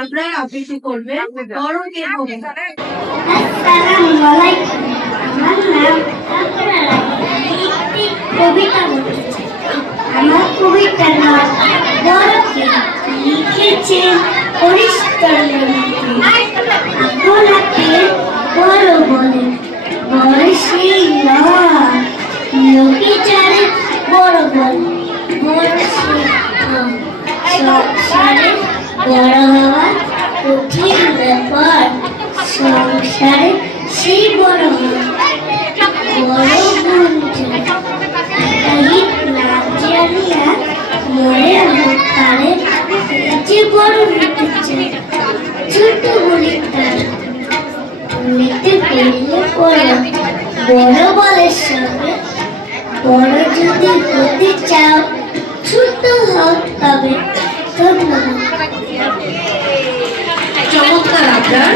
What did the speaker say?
আমরা আবৃত্তি করবে বড় কে হবে। আসসালামু আলাইকুম। আমার নাম আপনারা একটি কবিতা বলতেছি। আমার কবিতার নাম বড় কে, লিখেছেন পরিষ্কার আপনাকে বড় বলে বড় সেই নয়, লোকে জানে বড় বলে বড় সেই সংসারে বড় হওয়া কঠিন ব্যাপার, সংসারে সেই বড় হওয়া বড় গুণ না জানিয়া মনে হতারে যে বড় হতে চায় ছোট বলে তার নিতে পেলে বড় বড় বলের সঙ্গে বড় যদি হতে চাও ছোট হবে। ধন্যবাদ। চমৎকার আপনার